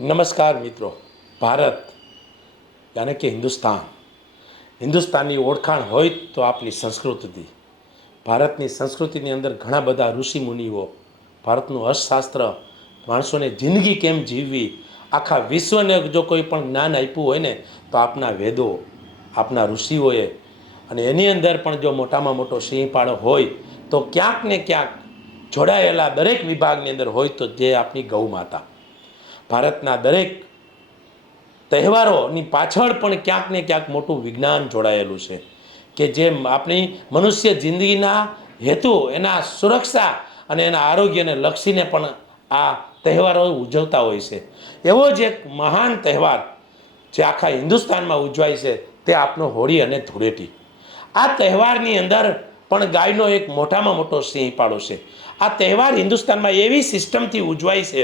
નમસ્કાર મિત્રો। ભારત યાને કે હિન્દુસ્તાનની ઓળખાણ હોય તો આપની સંસ્કૃતિ। ભારતની સંસ્કૃતિની અંદર ઘણા બધા ઋષિ મુનિઓ, ભારતનું અર્થશાસ્ત્ર, માણસોને જિંદગી કેમ જીવવી, આખા વિશ્વને જો કોઈ પણ જ્ઞાન આપ્યું હોય ને તો આપના વેદો, આપના ઋષિઓએ, અને એની અંદર પણ જો મોટામાં મોટો સિંહપાળો હોય તો ક્યાંક ને ક્યાંક જોડાયેલા દરેક વિભાગની અંદર હોય તો જે આપણી ગૌ માતા। ભારતના દરેક તહેવારોની પાછળ પણ ક્યાંક ને ક્યાંક મોટું વિજ્ઞાન જોડાયેલું છે કે જે આપણી મનુષ્ય જિંદગીના હેતુ, એના સુરક્ષા અને એના આરોગ્યને લક્ષીને પણ આ તહેવારો ઉજવતા હોય છે। એવો જ એક મહાન તહેવાર જે આખા હિન્દુસ્તાનમાં ઉજવાય છે તે આપનો હોળી અને ધૂળેટી। આ તહેવારની અંદર પણ ગાયનો એક મોટામાં મોટો સિંહપાળો છે। આ તહેવાર હિન્દુસ્તાનમાં એવી સિસ્ટમથી ઉજવાય છે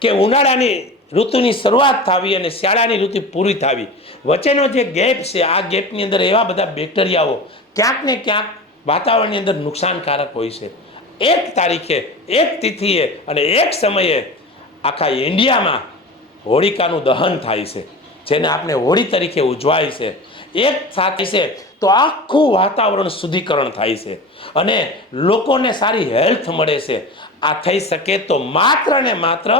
કે ઉનાળાની ઋતુની શરૂઆત થવી અને શિયાળાની ઋતુ પૂરી થવી વચ્ચેનો જે ગેપ છે, આ ગેપની અંદર એવા બધા બેક્ટેરિયાઓ ક્યાંક ને ક્યાંક વાતાવરણની અંદર નુકસાનકારક હોય છે। એક તારીખે, એક તિથિએ અને એક સમયે આખા ઇન્ડિયામાં હોળિકાનું દહન થાય છે, જેને આપણે હોળી તરીકે ઉજવાય છે। એક સાથે છે તો આખું વાતાવરણ શુદ્ધિકરણ થાય છે અને લોકોને સારી હેલ્થ મળે છે। આ થઈ શકે તો માત્ર ને માત્ર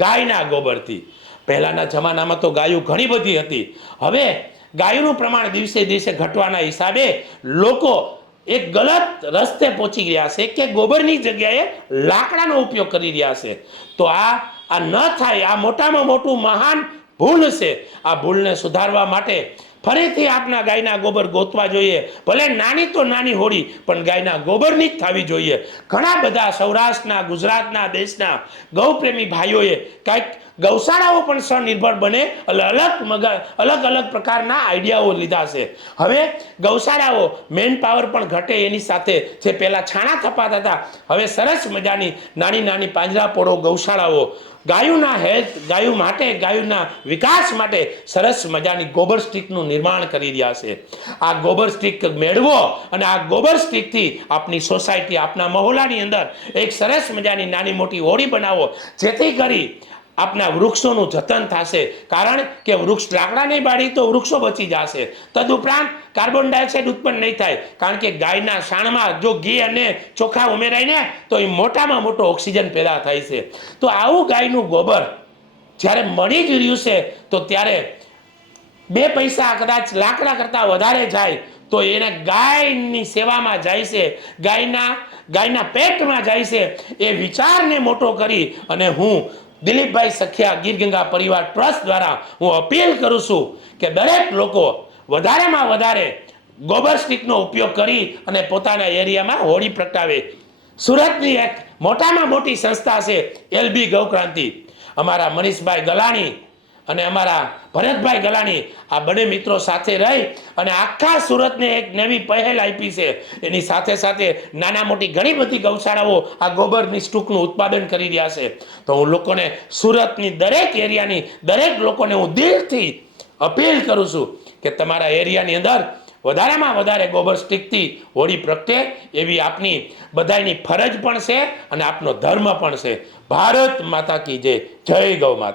ગાયના ગોબરથી। પહેલાના જમાનામાં તો ગાયો ઘણી બધી હતી, હવે ગાયોનું પ્રમાણ દિવસે દિવસે ઘટવાના હિસાબે લોકો એક ગલત રસ્તે પહોંચી ગયા છે કે ગોબરની જગ્યાએ લાકડાનો ઉપયોગ કરી રહ્યા છે। તો આ ન થાય, આ મોટામાં મોટું મહાન ભૂલ છે। આ ભૂલને સુધારવા માટે ફરીથી આપના ગાયના ગોબર ગોતવા જોઈએ। ભલે નાની તો નાની હોળી પણ ગાયના ગોબરની જ થવી જોઈએ। ઘણા બધા સૌરાષ્ટ્રના, ગુજરાતના, દેશના ગૌપ્રેમી ભાઈઓએ કંઈક ગૌશાળાઓ પણ સ્વનિર્ભર બને અલગ અલગ પ્રકારના આઈડિયાઓ લીધા છે। હવે ગૌશાળાઓ મેન પાવર પણ ઘટે એની સાથે જે પહેલાં છાણા થપાતા હતા, હવે સરસ મજાની નાની નાની પાંજરાપોળો ગૌશાળાઓ ગાયોના હેલ્થ, ગાયો માટે, ગાયોના વિકાસ માટે સરસ મજાની ગોબર સ્ટિકનું નિર્માણ કરી રહ્યા છે। આ ગોબર સ્ટિક મેળવો અને આ ગોબર સ્ટિકથી આપની સોસાયટી, આપના મહોલ્લાની અંદર એક સરસ મજાની નાની મોટી હોળી બનાવો, જેથી કરી આપના વૃક્ષોનું જતન થશે। કારણ કે વૃક્ષ લાકડા નહીં બાળી તો વૃક્ષો બચી જશે। તદુપરાંત કાર્બન ડાયોક્સાઇડ ઉત્પન્ન નહીં થાય, કારણ કે ગાયના શાણમાં જો ઘી અને ચોખા ઉમેરાય ને તો એ મોટામાં મોટો ઓક્સિજન પેદા થાય છે। તો આવું ગાયનું ગોબર જ્યારે મળી જ રહ્યું છે તો ત્યારે 2 પૈસા કદાચ લાકડા કરતાં વધારે જાય તો એને ગાયની સેવામાં જાય છે, ગાયના પેટમાં જાય છે। એ વિચારને મોટો કરી અને હું દિલીપભાઈ સખિયા ગીર ગંગા પરિવાર ટ્રસ્ટ દ્વારા હું અપીલ કરું છું કે દરેક લોકો વધારેમાં વધારે ગોબર સ્ટિકનો ઉપયોગ કરી અને પોતાના એરિયામાં હોળી પ્રગટાવે। સુરતની એક મોટામાં મોટી સંસ્થા છે LB ગૌક્રાંતિ। અમારા મનીષભાઈ ગલાણી અને અમારા ભરતભાઈ ગલાણી આ બંને મિત્રો સાથે રહી અને આખા સુરતને એક નવી પહેલ આપી છે। એની સાથે સાથે નાના મોટી ઘણી બધી ગૌશાળાઓ આ ગોબરની સ્ટૂકનું ઉત્પાદન કરી રહ્યા છે। તો હું લોકોને, સુરતની દરેક એરિયાની દરેક લોકોને હું દિલથી અપીલ કરું છું કે તમારા એરિયાની અંદર વધારેમાં વધારે ગોબર સ્ટિકથી હોળી પ્રગટે એવી આપની બધાની ફરજ પણ છે અને આપનો ધર્મ પણ છે। ભારત માતા કી જય। જય ગૌ માતા।